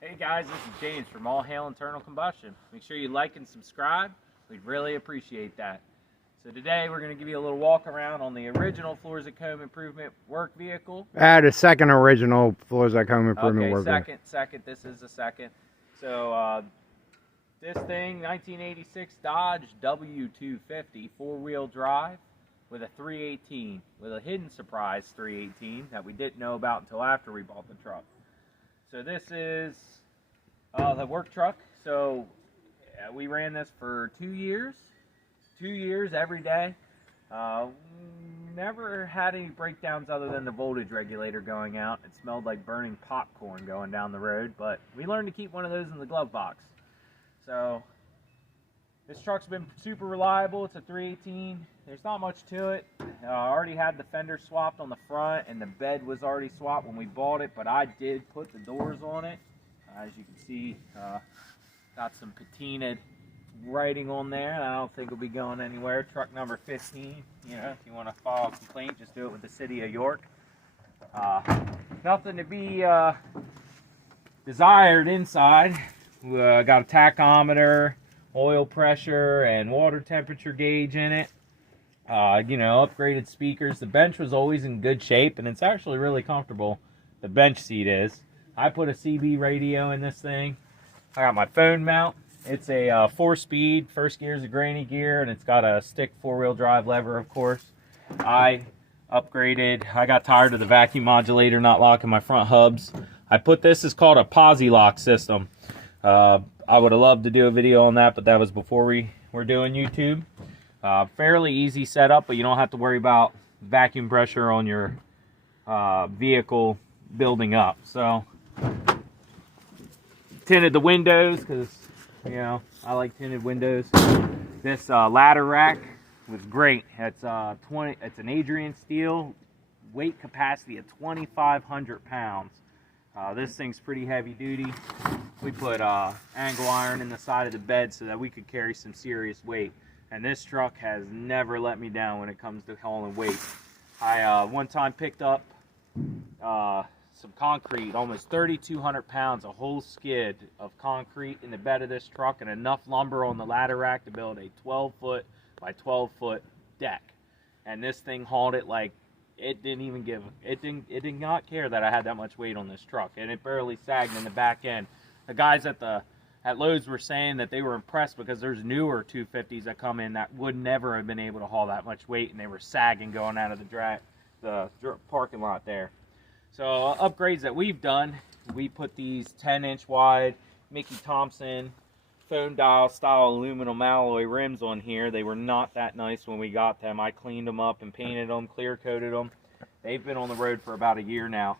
Hey guys, this is James from All Hail Internal Combustion. Make sure you like and subscribe. We'd really appreciate that. So today we're going to give you a little walk around on the original Floors at Home Improvement work vehicle. The second original Floors at Home Improvement work vehicle. Second. This is the second. So this thing, 1986 Dodge W250 four-wheel drive with a 318, with a hidden surprise 318 that we didn't know about until after we bought the truck. So this is the work truck. So we ran this for 2 years. 2 years every day. Never had any breakdowns other than the voltage regulator going out. It smelled like burning popcorn going down the road, but we learned to keep one of those in the glove box. So this truck's been super reliable. It's a 318. There's not much to it. I already had the fender swapped on the front, and the bed was already swapped when we bought it, but I did put the doors on it. As you can see, got some patinaed writing on there, and I don't think it'll be going anywhere. Truck number 15. You know, if you want to file a complaint, just do it with the city of York. Nothing to be desired inside. Got a tachometer, oil pressure, and water temperature gauge in it. Upgraded speakers. The bench was always in good shape, and it's actually really comfortable. The bench seat is. I put a CB radio in this thing. I got my phone mount. It's a 4-speed. First gear is a granny gear, and it's got a stick four-wheel drive lever, of course. I upgraded. I got tired of the vacuum modulator not locking my front hubs. I put this is called a Posi lock system. I would have loved to do a video on that, but that was before we were doing YouTube. Fairly easy setup, but you don't have to worry about vacuum pressure on your vehicle building up. So tinted the windows because I like tinted windows. This ladder rack was great. It's it's an Adrian steel, weight capacity of 2,500 pounds. This thing's pretty heavy duty. We put angle iron in the side of the bed so that we could carry some serious weight. And this truck has never let me down when it comes to hauling weight. I one time picked up some concrete, almost 3,200 pounds, a whole skid of concrete in the bed of this truck, and enough lumber on the ladder rack to build a 12-foot by 12-foot deck. And this thing hauled it like it did not care that I had that much weight on this truck, and it barely sagged in the back end. The guys at Lowe's were saying that they were impressed because there's newer 250s that come in that would never have been able to haul that much weight, and they were sagging going out of the parking lot there. So upgrades that we've done, we put these 10-inch wide Mickey Thompson phone dial style aluminum alloy rims on here. They were not that nice when we got them. I cleaned them up and painted them, clear coated them. They've been on the road for about a year now.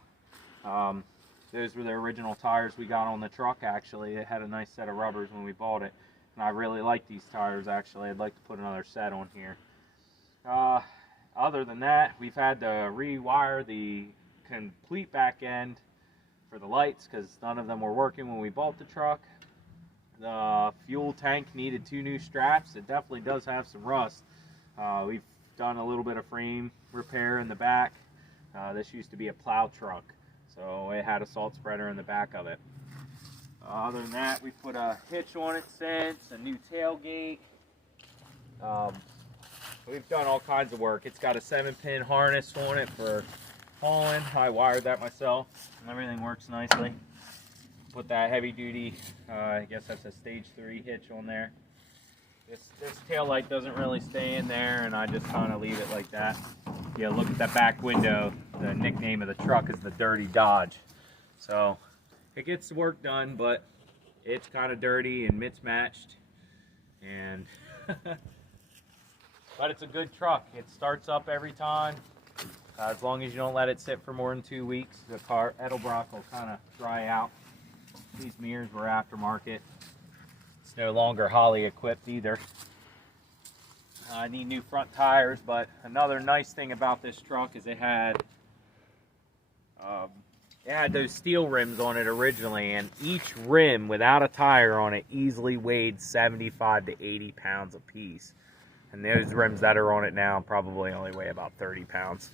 Those were the original tires we got on the truck, actually. It had a nice set of rubbers when we bought it, and I really like these tires, actually. I'd like to put another set on here. Other than that, we've had to rewire the complete back end for the lights because none of them were working when we bought the truck. The fuel tank needed 2 new straps. It definitely does have some rust. We've done a little bit of frame repair in the back. This used to be a plow truck, so it had a salt spreader in the back of it. Other than that, we put a hitch on it since, a new tailgate. We've done all kinds of work. It's got a 7-pin harness on it for hauling. I wired that myself. Everything works nicely. Put that heavy duty, I guess that's a stage 3 hitch on there. This tail light doesn't really stay in there, and I just kind of leave it like that. Yeah, look at that back window. The nickname of the truck is the Dirty Dodge. So it gets the work done, but it's kind of dirty and mismatched. And but it's a good truck. It starts up every time. As long as you don't let it sit for more than 2 weeks, the car Edelbrock will kind of dry out. These mirrors were aftermarket. It's no longer Holley equipped either. I need new front tires, but another nice thing about this truck is it had those steel rims on it originally, and each rim without a tire on it easily weighed 75 to 80 pounds a piece. And those rims that are on it now probably only weigh about 30 pounds.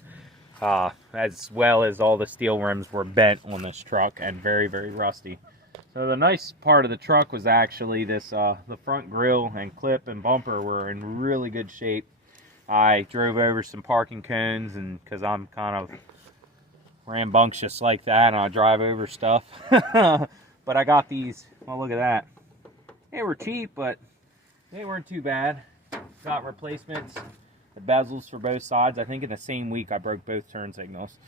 As well as all the steel rims were bent on this truck and very, very rusty. So the nice part of the truck was actually this, the front grille and clip and bumper were in really good shape. I drove over some parking cones, and because I'm kind of rambunctious like that, and I drive over stuff. But I got these, well, look at that. They were cheap, but they weren't too bad. Got replacements, the bezels for both sides. I think in the same week I broke both turn signals.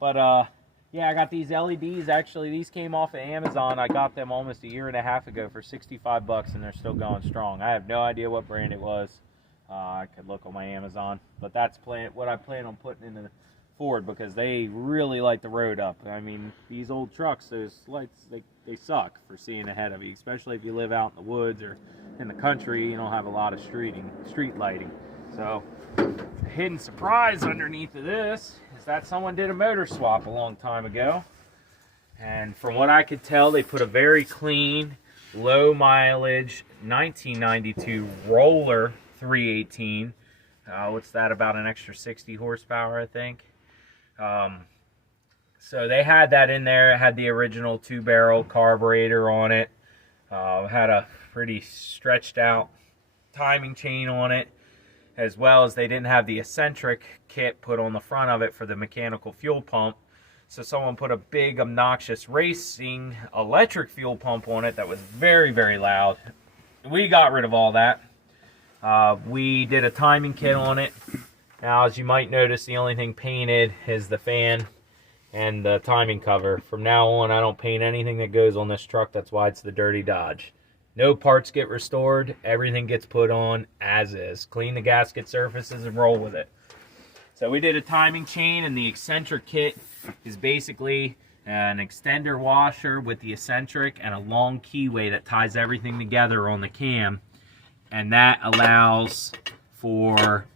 But yeah, I got these LEDs. Actually, these came off of Amazon. I got them almost a year and a half ago for 65 bucks, and they're still going strong. I have no idea what brand it was. I could look on my Amazon, but that's what I plan on putting in the Ford, because they really light the road up. I mean, these old trucks, those lights, they suck for seeing ahead of you, especially if you live out in the woods or in the country. You don't have a lot of street lighting. So, a hidden surprise underneath of this is that someone did a motor swap a long time ago, and from what I could tell, they put a very clean, low mileage 1992 Roller 318. What's that, about an extra 60 horsepower, I think. So they had that in there. It had the original 2-barrel carburetor on it. Had a pretty stretched out timing chain on it, as well as they didn't have the eccentric kit put on the front of it for the mechanical fuel pump. So someone put a big, obnoxious racing electric fuel pump on it that was very, very loud. We got rid of all that. We did a timing kit on it. Now, as you might notice, the only thing painted is the fan and the timing cover. From now on, I don't paint anything that goes on this truck. That's why it's the Dirty Dodge. No parts get restored. Everything gets put on as is. Clean the gasket surfaces and roll with it. So we did a timing chain, and the eccentric kit is basically an extender washer with the eccentric and a long keyway that ties everything together on the cam. And that allows for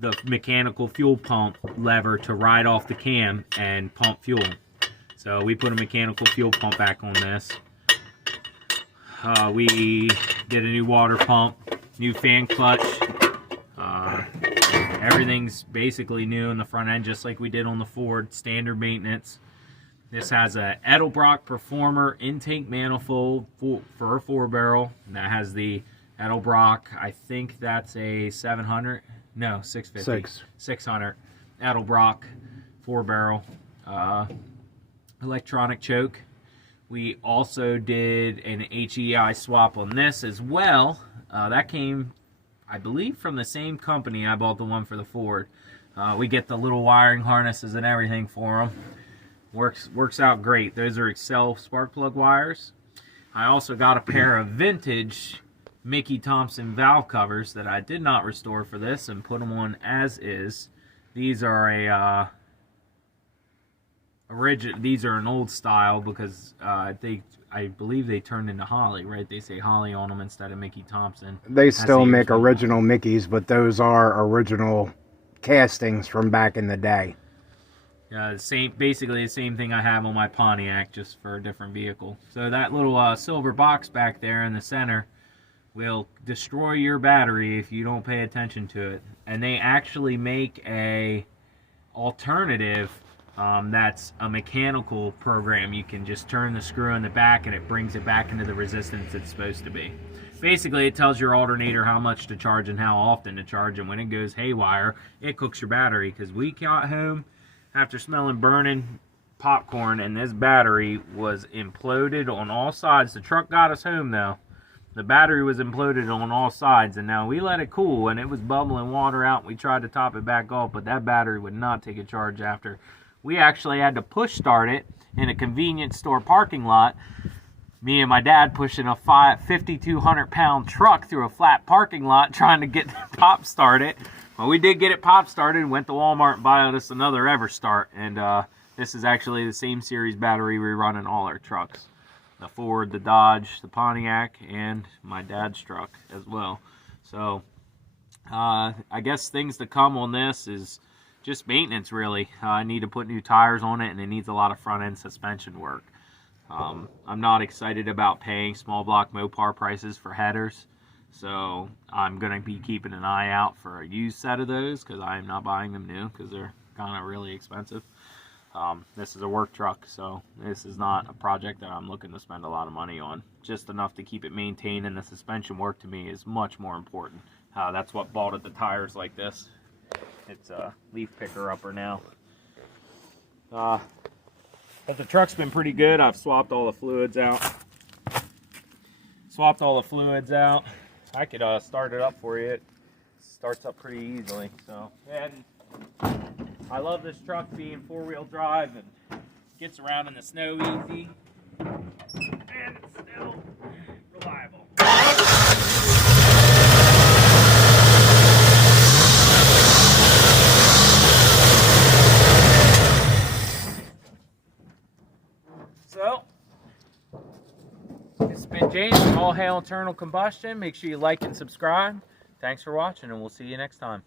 the mechanical fuel pump lever to ride off the cam and pump fuel. So we put a mechanical fuel pump back on this. We did a new water pump, new fan clutch. Everything's basically new in the front end, just like we did on the Ford, standard maintenance. This has a Edelbrock Performer intake manifold for a 4-barrel. That has the Edelbrock, I think that's a 700. No, 650. 600. Edelbrock 4-barrel electronic choke. We also did an HEI swap on this as well. That came, I believe, from the same company I bought the one for the Ford. We get the little wiring harnesses and everything for them. Works out great. Those are Excel spark plug wires. I also got a pair of vintage Mickey Thompson valve covers that I did not restore for this and put them on as is. These are these are an old style because I believe they turned into Holly, right? They say Holly on them instead of Mickey Thompson. They still make original Mickeys, but those are original castings from back in the day. Basically the same thing I have on my Pontiac, just for a different vehicle. So that little silver box back there in the center will destroy your battery if you don't pay attention to it. And they actually make a alternative that's a mechanical program. You can just turn the screw in the back and it brings it back into the resistance it's supposed to be. Basically, it tells your alternator how much to charge and how often to charge, and when it goes haywire, it cooks your battery. Because we got home after smelling burning popcorn, and this battery was imploded on all sides. The truck got us home though. The battery was imploded on all sides, and now we let it cool, and it was bubbling water out. We tried to top it back off, but that battery would not take a charge after. We actually had to push start it in a convenience store parking lot. Me and my dad pushing a 5,200-pound truck through a flat parking lot trying to get pop started. Well, we did get it pop started and went to Walmart and bought us another EverStart. And this is actually the same series battery we run in all our trucks. The Ford, the Dodge, the Pontiac, and my dad's truck as well. So I guess things to come on this is just maintenance, really. I need to put new tires on it, and it needs a lot of front-end suspension work. I'm not excited about paying small block Mopar prices for headers, so I'm going to be keeping an eye out for a used set of those, because I am not buying them new because they're kind of really expensive. This is a work truck, so this is not a project that I'm looking to spend a lot of money on. Just enough to keep it maintained, and the suspension work to me is much more important. That's what bolted the tires like this. It's a leaf picker upper now. But the truck's been pretty good. I've swapped all the fluids out. I could start it up for you. It starts up pretty easily. So, and I love this truck being four-wheel drive and gets around in the snow easy. And it's still reliable. So, it's been James from All Hail Internal Combustion. Make sure you like and subscribe. Thanks for watching, and we'll see you next time.